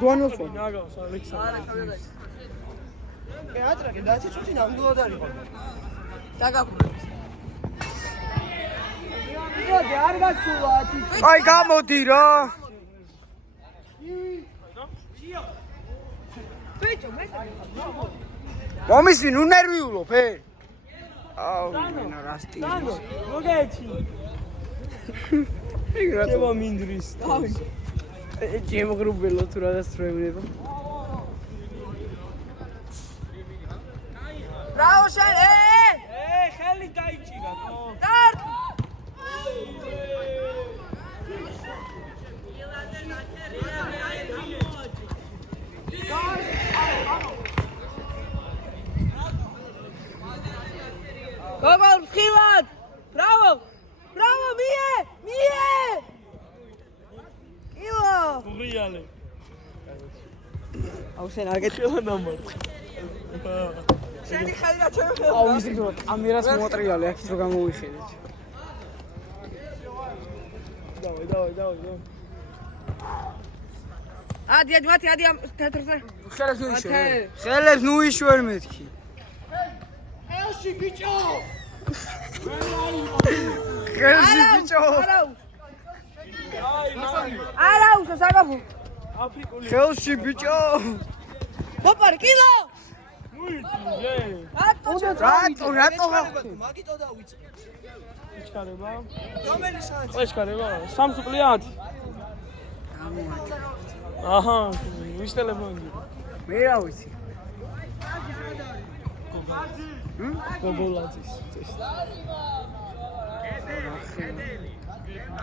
დუანოსო. ნაგავს ალექსანდრე. კი ატრაკე დაცი ცუცი ნამდვილად არის. დაგაგულებს. მოდი არ გასულა 10. აი გამოდი რა. ბიჭო მე მომისვინ უნერვიულობ აუ მენა რასტი დანო მოგეჩი ჩემო მინდრის ჩემო გრუბელო თუ რაღაც როევლება ბრავო შენ ხელი დაიჭირა ხო დარტ გოგოლ ხილად ბრავო ბრავო მie კილო უღიალე აუ შენ აგეთ ხელა ნამარ შენი ხელი და ჩემი ხელი აუ ისე რომ ამირას მოატრიალე აქ ის რომ გამოვიხედეთ დავай ადი მათი ადი თეთრზე ხელებს ნუ იშვერ მეთქი ელში ბიჭო. ხელში ბიჭო არა უსო საგაფო აფრიკული ხელში ბიჭო ბოპარ კილო მუიჭი რატო მაგიტო დავიწყე. ეჩქარება რომელი საათი? ეჩქარება სამს უყლიათ აჰა ვის ტელეფონი მე რა ვიცი გოგოლაძის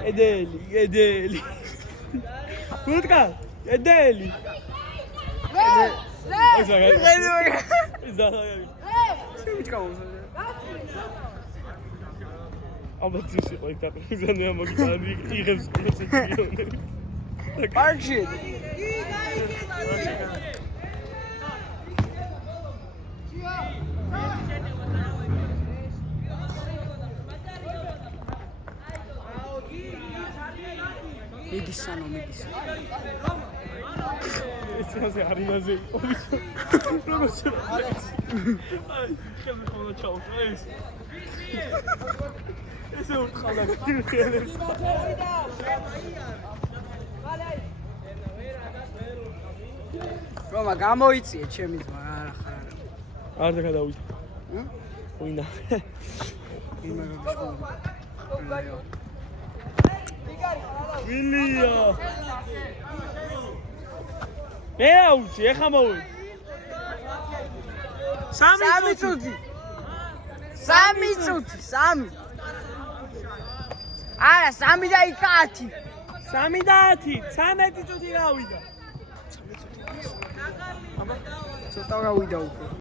ედელი გუტკა ედელი აბაცი ყოი კაპიზანია მოგიტანი იღებს პროცედურები პარკში მიდის სანო მიდის ეს არიმაზე როგორც აი ხელი ხოლმე ჩავშ ესე უთხავდა ხელებს რომა გამოიწიე ჩემი ძმა არა ხარ არ დაგავიდე ვინა ვილია მე აუჩი ეხა მოვი სამი წუთი არა 3 და 10 3 და 10 13 წუთი გავიდა ცოტა გავიდა უკვე